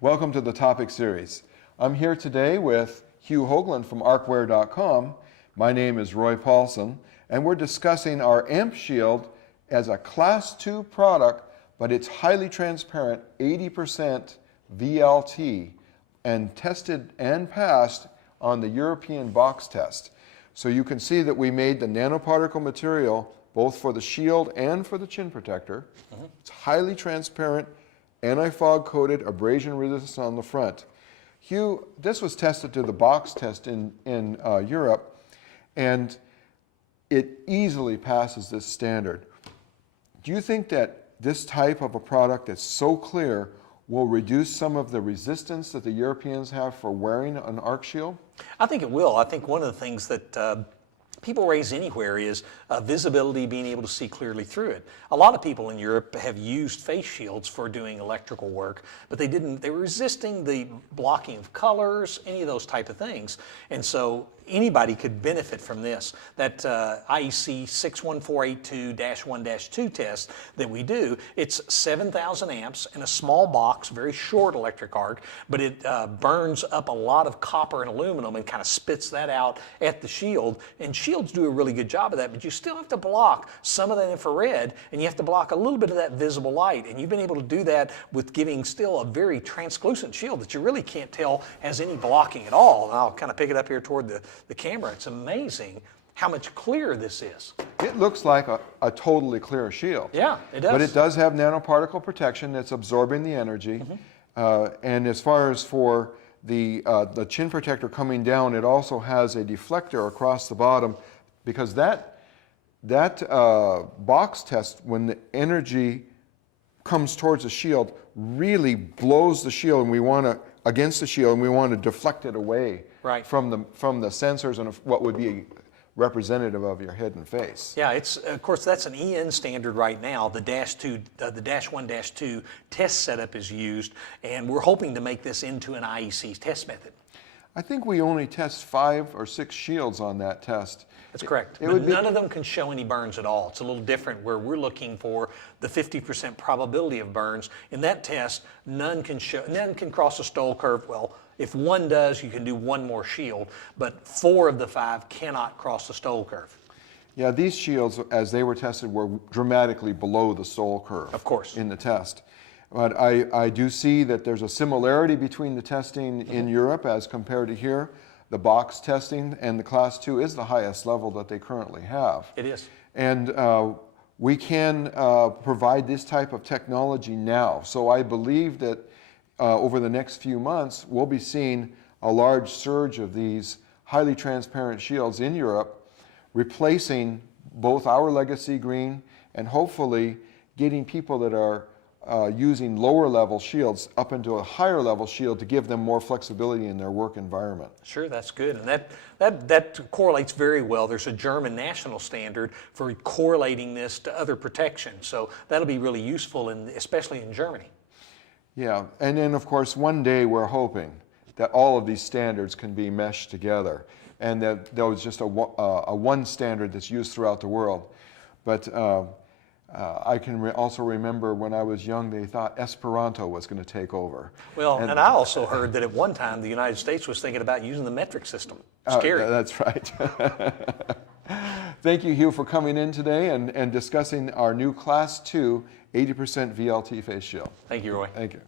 Welcome to the topic series. I'm here today with Hugh Hoagland from arcwear.com. My name is Roy Paulson, and we're discussing our AmpShield as a Class 2 product, but it's highly transparent, 80% VLT, and tested and passed on the European box test. So you can see that we made the nanoparticle material both for the shield and for the chin protector. It's highly transparent, anti-fog coated, abrasion resistant on the front. Hugh, this was tested to the box test in Europe, and it easily passes this standard. Do you think that this type of a product that's so clear will reduce some of the resistance that the Europeans have for wearing an arc shield? I think it will. I think one of the things that people raise anywhere is visibility, being able to see clearly through it. A lot of people in Europe have used face shields for doing electrical work, but they were resisting the blocking of colors, any of those type of things. And so anybody could benefit from this. That IEC 61482-1-2 test that we do, it's 7,000 amps in a small box, very short electric arc, but it burns up a lot of copper and aluminum and kind of spits that out at the shield. And shields do a really good job of that, but you still have to block some of that infrared, and you have to block a little bit of that visible light. And you've been able to do that with giving still a very translucent shield that you really can't tell has any blocking at all. And I'll kind of pick it up here toward the camera. It's amazing how much clearer this is. It looks like a totally clear shield. Yeah, it does. But it does have nanoparticle protection that's absorbing the energy. And as far as for the chin protector coming down, it also has a deflector across the bottom, because that box test, when the energy comes towards the shield, really blows the shield, and we want to against the shield, and we want to deflect it away from the sensors and what would be representative of your head and face. Yeah, it's of course that's an EN standard right now. The -1-2 test setup is used, and we're hoping to make this into an IEC test method. I think we only test 5 or 6 shields on that test. That's correct. But none of them can show any burns at all. It's a little different where we're looking for the 50% probability of burns. In that test, none can cross a stole curve. Well, if one does, you can do one more shield, but 4 of the 5 cannot cross the stole curve. Yeah, these shields, as they were tested, were dramatically below the stole curve. Of course. In the test. But I do see that there's a similarity between the testing in Europe as compared to here. The box testing and the Class 2 is the highest level that they currently have. It is. And we can provide this type of technology now. So I believe that over the next few months, we'll be seeing a large surge of these highly transparent shields in Europe, replacing both our legacy green and hopefully getting people that are using lower level shields up into a higher level shield to give them more flexibility in their work environment. Sure, that's good. And that correlates very well. There's a German national standard for correlating this to other protection. So that'll be really useful, especially in Germany. Yeah, and then of course one day we're hoping that all of these standards can be meshed together and that there was just a one standard that's used throughout the world. But I can also remember when I was young, they thought Esperanto was going to take over. Well, and I also heard that at one time the United States was thinking about using the metric system. Scary. That's right. Thank you, Hugh, for coming in today and discussing our new Class 2 80% VLT face shield. Thank you, Roy. Thank you.